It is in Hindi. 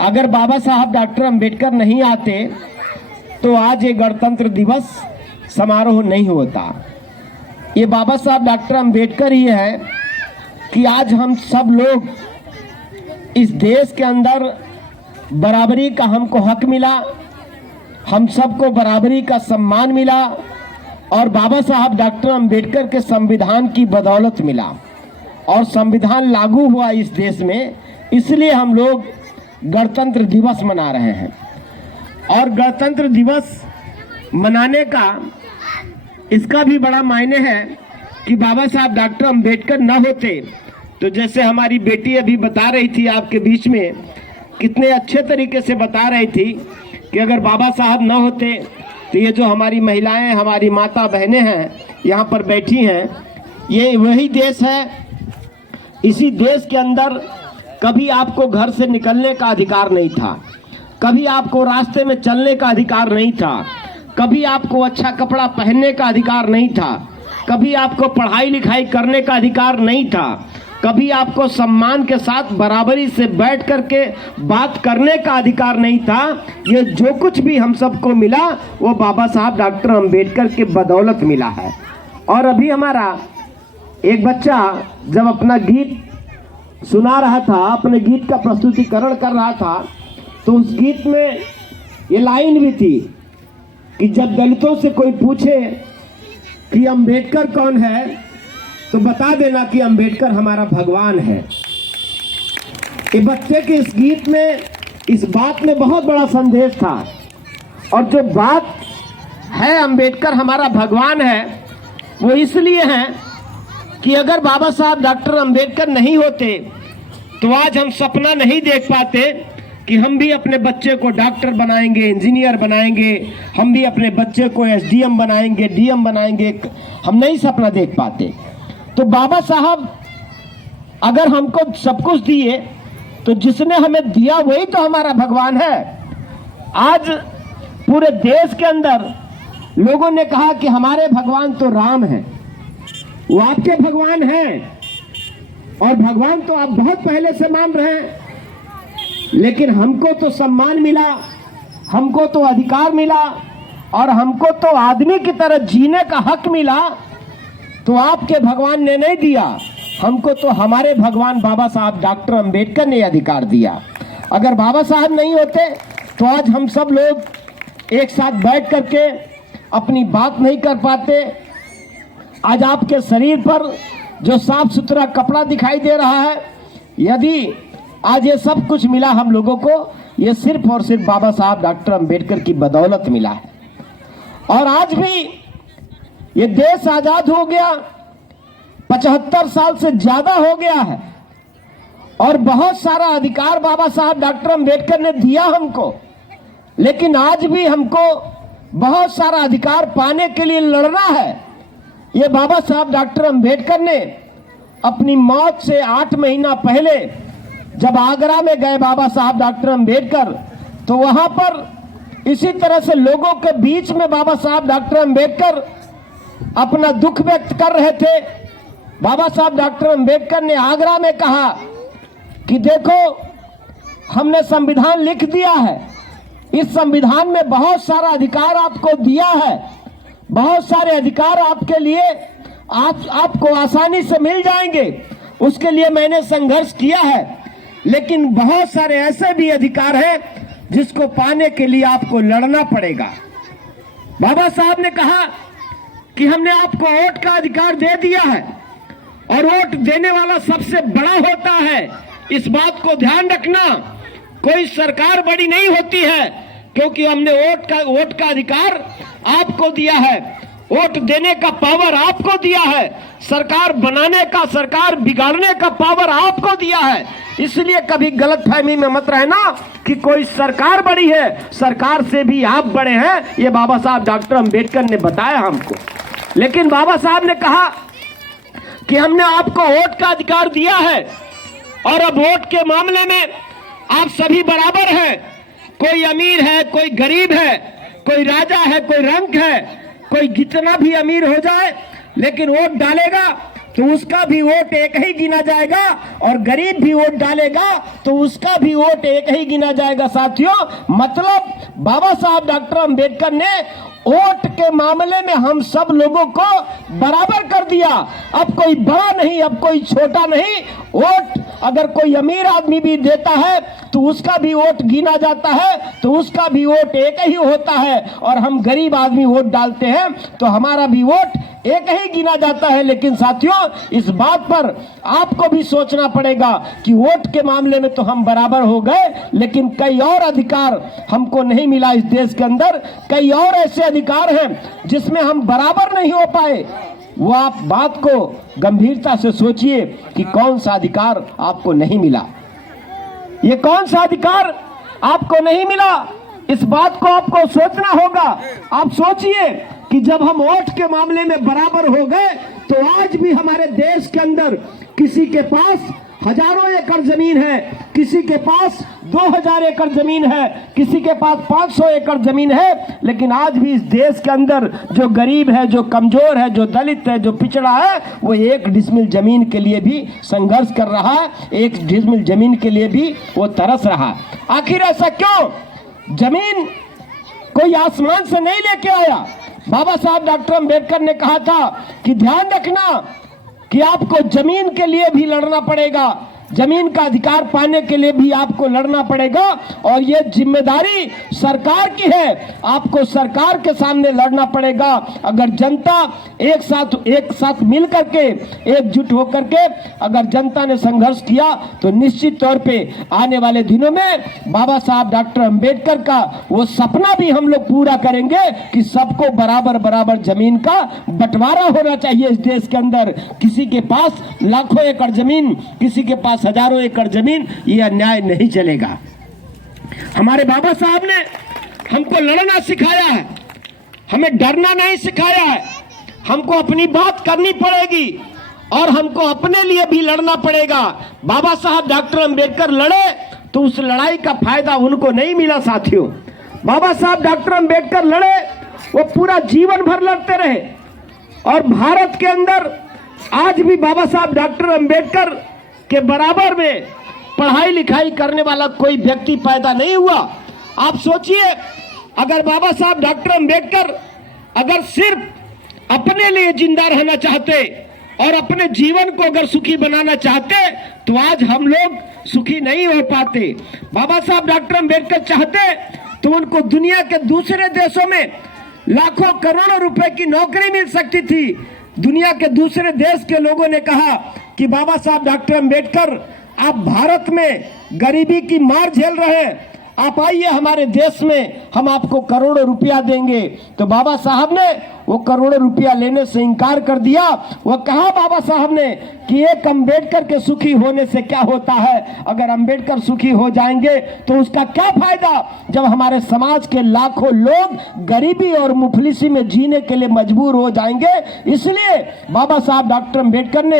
अगर बाबा साहब डॉक्टर अंबेडकर नहीं आते तो आज ये गणतंत्र दिवस समारोह नहीं होता। ये बाबा साहब डॉक्टर अंबेडकर ही है कि आज हम सब लोग इस देश के अंदर बराबरी का हमको हक मिला, हम सबको बराबरी का सम्मान मिला और बाबा साहब डॉक्टर अंबेडकर के संविधान की बदौलत मिला और संविधान लागू हुआ इस देश में। इसलिए हम लोग गणतंत्र दिवस मना रहे हैं। और गणतंत्र दिवस मनाने का इसका भी बड़ा मायने है कि बाबा साहब डॉक्टर अंबेडकर न होते तो जैसे हमारी बेटी अभी बता रही थी आपके बीच में, कितने अच्छे तरीके से बता रही थी कि अगर बाबा साहब न होते तो ये जो हमारी महिलाएं, हमारी माता बहनें हैं यहाँ पर बैठी हैं, ये वही देश है। इसी देश के अंदर कभी आपको घर से निकलने का अधिकार नहीं था, कभी आपको रास्ते में चलने का अधिकार नहीं था, कभी आपको अच्छा कपड़ा पहनने का अधिकार नहीं था, कभी आपको पढ़ाई लिखाई करने का अधिकार नहीं था, कभी आपको सम्मान के साथ बराबरी से बैठ करके बात करने का अधिकार नहीं था। ये जो कुछ भी हम सबको मिला वो बाबा साहब डॉक्टर अंबेडकर के बदौलत मिला है। और अभी हमारा एक बच्चा जब अपना गीत सुना रहा था, अपने गीत का प्रस्तुतिकरण कर रहा था, तो उस गीत में ये लाइन भी थी कि जब दलितों से कोई पूछे कि अंबेडकर कौन है तो बता देना कि अंबेडकर हमारा भगवान है। ये बच्चे के इस गीत में, इस बात में बहुत बड़ा संदेश था। और जो बात है अंबेडकर हमारा भगवान है वो इसलिए है कि अगर बाबा साहब डॉक्टर अंबेडकर नहीं होते तो आज हम सपना नहीं देख पाते कि हम भी अपने बच्चे को डॉक्टर बनाएंगे, इंजीनियर बनाएंगे, हम भी अपने बच्चे को एसडीएम बनाएंगे, डीएम बनाएंगे, हम नहीं सपना देख पाते। तो बाबा साहब अगर हमको सब कुछ दिए तो जिसने हमें दिया वही तो हमारा भगवान है। आज पूरे देश के अंदर लोगों ने कहा कि हमारे भगवान तो राम हैं, वो आपके भगवान हैं और भगवान तो आप बहुत पहले से मान रहे हैं, लेकिन हमको तो सम्मान मिला, हमको तो अधिकार मिला और हमको तो आदमी की तरह जीने का हक मिला, तो आपके भगवान ने नहीं दिया, हमको तो हमारे भगवान बाबा साहब डॉक्टर अंबेडकर ने अधिकार दिया। अगर बाबा साहब नहीं होते तो आज हम सब लोग एक साथ बैठ करके अपनी बात नहीं कर पाते। आज आपके शरीर पर जो साफ सुथरा कपड़ा दिखाई दे रहा है, यदि आज ये सब कुछ मिला हम लोगों को, ये सिर्फ और सिर्फ बाबा साहब डॉक्टर अंबेडकर की बदौलत मिला है। और आज भी ये देश आजाद हो गया, 75 साल से ज्यादा हो गया है और बहुत सारा अधिकार बाबा साहब डॉक्टर अंबेडकर ने दिया हमको, लेकिन आज भी हमको बहुत सारा अधिकार पाने के लिए लड़ना है। ये बाबा साहब डॉक्टर अंबेडकर ने अपनी मौत से 8 महीना पहले जब आगरा में गए बाबा साहब डॉक्टर अंबेडकर, तो वहां पर इसी तरह से लोगों के बीच में बाबा साहब डॉक्टर अंबेडकर अपना दुख व्यक्त कर रहे थे। बाबा साहब डॉक्टर अंबेडकर ने आगरा में कहा कि देखो हमने संविधान लिख दिया है, इस संविधान में बहुत सारा अधिकार आपको दिया है, बहुत सारे अधिकार आपके लिए आपको आसानी से मिल जाएंगे, उसके लिए मैंने संघर्ष किया है, लेकिन बहुत सारे ऐसे भी अधिकार हैं जिसको पाने के लिए आपको लड़ना पड़ेगा। बाबा साहब ने कहा कि हमने आपको वोट का अधिकार दे दिया है और वोट देने वाला सबसे बड़ा होता है, इस बात को ध्यान रखना। कोई सरकार बड़ी नहीं होती है, क्योंकि हमने वोट का अधिकार आपको दिया है, वोट देने का पावर आपको दिया है, सरकार बनाने का, सरकार बिगाड़ने का पावर आपको दिया है। इसलिए कभी गलतफहमी में मत रहना कि कोई सरकार बड़ी है, सरकार से भी आप बड़े हैं, ये बाबा साहब डॉक्टर अंबेडकर ने बताया हमको। लेकिन बाबा साहब ने कहा कि हमने आपको वोट का अधिकार दिया है और अब वोट के मामले में आप सभी बराबर हैं। कोई अमीर है, कोई गरीब है, कोई राजा है, कोई रंक है, कोई जितना भी अमीर हो जाए, लेकिन वोट डालेगा तो उसका भी वोट एक ही गिना जाएगा, और गरीब भी वोट डालेगा तो उसका भी वोट एक ही गिना जाएगा। साथियों, मतलब बाबा साहब डॉक्टर अंबेडकर ने वोट के मामले में हम सब लोगों को बराबर कर दिया। अब कोई बड़ा नहीं, अब कोई छोटा नहीं। वोट अगर कोई अमीर आदमी भी देता है तो उसका भी वोट गिना जाता है, तो उसका भी वोट एक ही होता है, और हम गरीब आदमी वोट डालते हैं तो हमारा भी वोट एक ही गिना जाता है। लेकिन साथियों, इस बात पर आपको भी सोचना पड़ेगा कि वोट के मामले में तो हम बराबर हो गए, लेकिन कई और अधिकार हमको नहीं मिला। इस देश के अंदर कई और ऐसे अधिकार हैं जिसमें हम बराबर नहीं हो पाए। वो आप बात को गंभीरता से सोचिए कि कौन सा अधिकार आपको नहीं मिला, ये कौन सा अधिकार आपको नहीं मिला। इस बात को आपको सोचना होगा। आप सोचिए कि जब हम वोट के मामले में बराबर हो गए तो आज भी हमारे देश के अंदर किसी के पास हजारों एकड़ जमीन है, किसी के पास 2000 एकड़ जमीन है, किसी के पास 500 एकड़ जमीन है, लेकिन आज भी इस देश के अंदर जो गरीब है, जो कमजोर है, जो दलित है, जो पिछड़ा है, वो 1 डिसमिल जमीन के लिए भी संघर्ष कर रहा है, 1 डिसमिल जमीन के लिए भी वो तरस रहा। आखिर ऐसा क्यों? जमीन कोई आसमान से नहीं लेके आया। बाबा साहब डॉक्टर अंबेडकर ने कहा था कि ध्यान रखना कि आपको जमीन के लिए भी लड़ना पड़ेगा, जमीन का अधिकार पाने के लिए भी आपको लड़ना पड़ेगा, और ये जिम्मेदारी सरकार की है। आपको सरकार के सामने लड़ना पड़ेगा। अगर जनता एक साथ मिल करके, एकजुट होकर के अगर जनता ने संघर्ष किया तो निश्चित तौर पे आने वाले दिनों में बाबा साहब डॉक्टर अंबेडकर का वो सपना भी हम लोग पूरा करेंगे कि सबको बराबर बराबर जमीन का बंटवारा होना चाहिए इस देश के अंदर। किसी के पास लाखों एकड़ जमीन, किसी के पास हजारों एकड़ जमीन, ये अन्याय नहीं चलेगा। हमारे बाबा साहब ने हमको लड़ना सिखाया है, हमें डरना नहीं सिखाया है। हमको अपनी बात करनी पड़ेगी और हमको अपने लिए भी लड़ना पड़ेगा। बाबा साहब डॉक्टर अंबेडकर लड़े तो उस लड़ाई का फायदा उनको नहीं मिला। साथियों, बाबा साहब डॉक्टर अंबेडकर लड़े, वो पूरा जीवन भर लड़ते रहे, और भारत के अंदर आज भी बाबा साहब डॉक्टर अंबेडकर के बराबर में पढ़ाई लिखाई करने वाला कोई व्यक्ति पैदा नहीं हुआ। आप सोचिए, अगर बाबा साहब डॉक्टर अंबेडकर अगर सिर्फ अपने लिए जिंदा रहना चाहते और अपने जीवन को अगर सुखी बनाना चाहते तो आज हम लोग सुखी नहीं हो पाते। बाबा साहब डॉक्टर अंबेडकर चाहते तो उनको दुनिया के दूसरे देशों में लाखों करोड़ों रुपए की नौकरी मिल सकती थी। दुनिया के दूसरे देश के लोगों ने कहा कि बाबा साहब डॉक्टर अंबेडकर, आप भारत में गरीबी की मार झेल रहे हैं, आप आइए हमारे देश में, हम आपको करोड़ों रुपया देंगे। तो बाबा साहब ने वो करोड़ों रुपया लेने से इनकार कर दिया। वो कहा बाबा साहब ने कि एक अंबेडकर के सुखी होने से क्या होता है, अगर अंबेडकर सुखी हो जाएंगे तो उसका क्या फायदा, जब हमारे समाज के लाखों लोग गरीबी और मुफलिसी में जीने के लिए मजबूर हो जाएंगे। इसलिए बाबा साहब डॉक्टर अंबेडकर ने